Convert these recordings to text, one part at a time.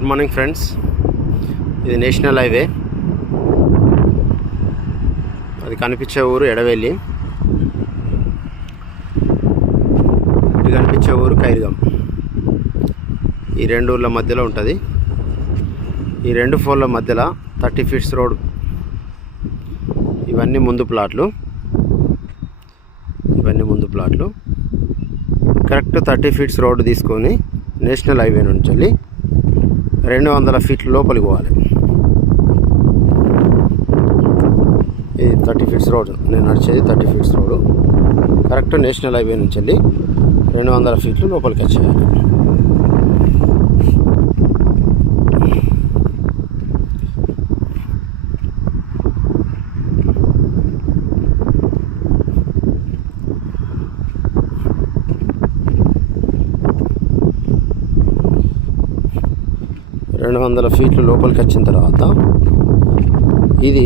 Good morning friends. ఇది national highway. అది కనిపించే ఊరు ఎడవెల్లి, ఇది కనిపించే ఊరు ఖైర్గాం. ఈ రెండు ఊళ్ళ మధ్యలో ఉంటుంది. ఈ రెండు ఫోన్ల మధ్యలో 30 ఫీట్స్ రోడ్. ఇవన్నీ ముందు ప్లాట్లు, కరెక్ట్ 30 ఫీట్స్ రోడ్డు తీసుకొని నేషనల్ హైవే నుంచి వెళ్ళి 200 ఫీట్ల లోపలికి పోవాలి. ఇది 30 ఫీట్స్ రోడ్, నేను నడిచేది 30 feets road. Correct national highway నుంచి వెళ్ళి 200 ఫీట్లు లోపలికి వచ్చేయాలి. రెండు 200 ఫీట్లు లోపలికి వచ్చిన తర్వాత ఇది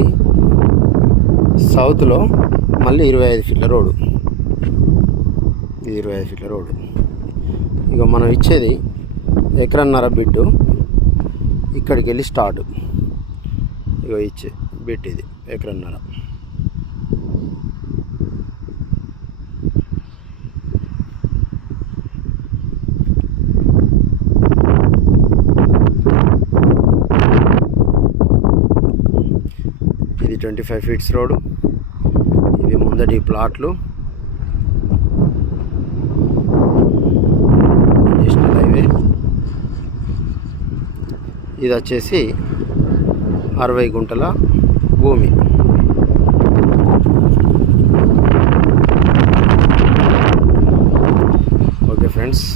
సౌత్లో మళ్ళీ 25 ఫీట్ల రోడ్డు. ఇది 25 ఫీట్ల రోడ్డు. ఇక మనం ఇచ్చేది ఎకరన్నర బిడ్డు. ఇక్కడికి వెళ్ళి స్టార్ట్. ఇక ఇచ్చే బిట్ ఇది ఎకరన్నర. ఇది 25 ఫీట్స్ రోడ్డు. ఇవి ముందటి ప్లాట్లు. National highway. ఇది వచ్చేసి 60 గుంటల భూమి. Okay friends.